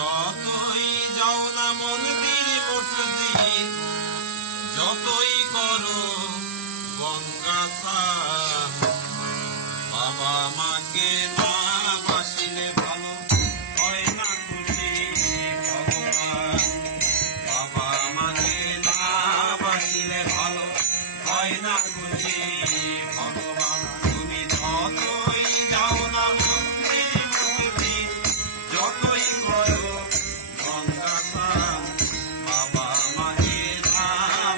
যতই যাও না মন্দির মসজিদ, যতই করো গঙ্গা স্নান, বাবা মাকে না বাসিলে ভালো হয় না খুশি ভগবান। বাবা মাকে না বাসিলে ভালো হয় না খুশি ভগবান। তুমি যতই যাও না মন্দির মসজিদ, যতই করো গঙ্গা স্নান, বাবা মাকে না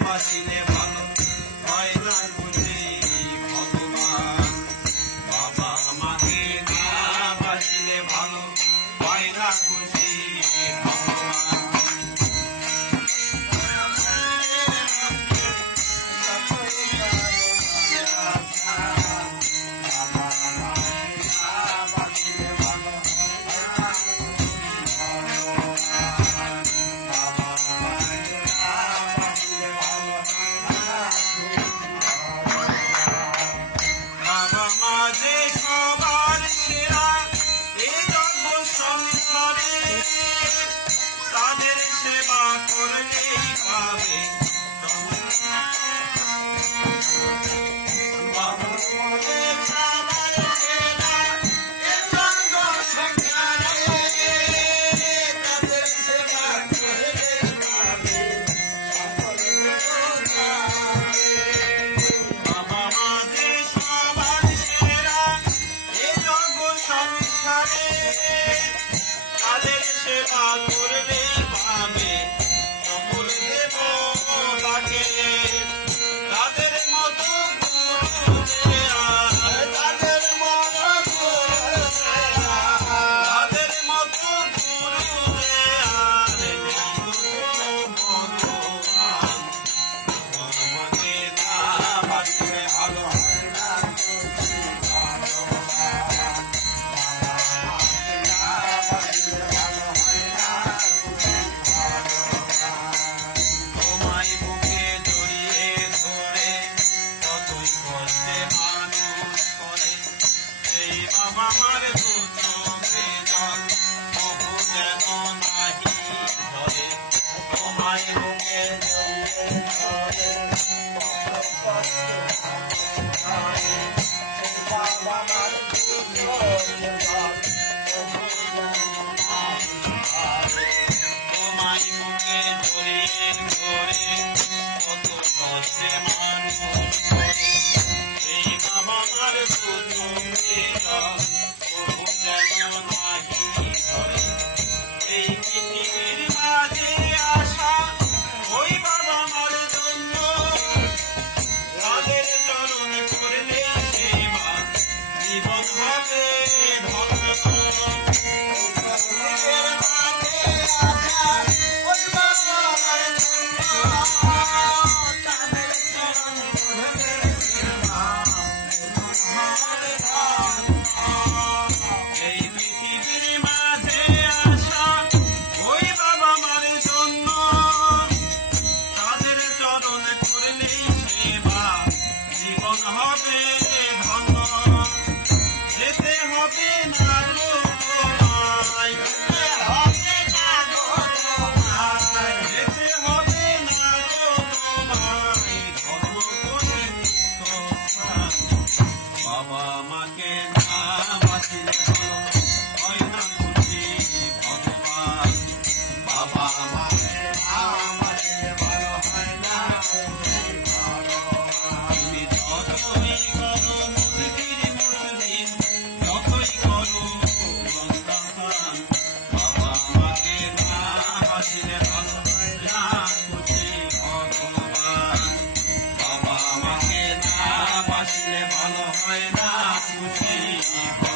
বাসিলে ভালো হয় না খুশি ভগবান। বাবা মাকে না বাসিলে ভালো হয় না খুশি ভগবান। বাবা মা যে সবার সেরা, এই জন্ম সংসারে তাদের সেবা করলেই পাবে। বাবা মা যে সবার সেরা, এই জন্ম সংসারে তাদের সেবা করলেই পাবে। বাবা মা যে সবার সেরা, এই জন্ম সংসারে তাদের সেবা করলেই পাবে। অমর দেব লাগে তাদের মতো গুরু দেয়া, তাদের মতো গুরু দেয়া, তাদের মতো গুরু দেয়া, ভগবান। আমাকে না বাসলে ভালো হয় না খুশি ভগবান। তোমায় বুকে জড়িয়ে ধরে কতই কষ্টে মানুষ করে, এই বাবা মার দু চোখে জল তবু যেন নাহি ধরে। তোমায় বুকে জড়িয়ে ধরে কত কষ্টে বাবা মার দু চোখে জল তবু যেন নাহি ধরে। তোমায় বুকে জড়িয়ে ধরে কত কষ্টে মানুষ করে, এই বাবা মার দু চোখে জল তবু যেন নাহি ধরে। এই পৃথিবীর মাঝে আসা ওই বাবা মার জন্য, তাদের চরণ করলে সেবা জীবন হবে ধন্য। পৃথিবীর মাঝে আসা ওই বাবা মার জন্য, তাদের চরণ করলে সেবা জীবন হবে ধন্য। এই পৃথিবীর মাঝে আসা ওই বাবা মার জন্য, তাদের চরণ করলেই সেবা জীবন হবে ধন্য। যেতে হবে না গো তোমায়, যেতে হবে না গো তোমায়, যেতে হবে না গো তোমায় ধর্ম করে তীর্থস্থান। বাবা মাকে না বাসিলে ভালো হয় না খুশি ভগবান। বাবা মাকে না বাসিলে ভালো হয় না খুশি ভগবান। তুমি যতই করো মন্দির মসজিদ, যতই করো গঙ্গা স্নান, বাবা মাকে না বাসিলে ভালো হয় না খুশি ভগবান। বাবা মাকে না বাসিলে ভালো হয় না খুশি ভগবান।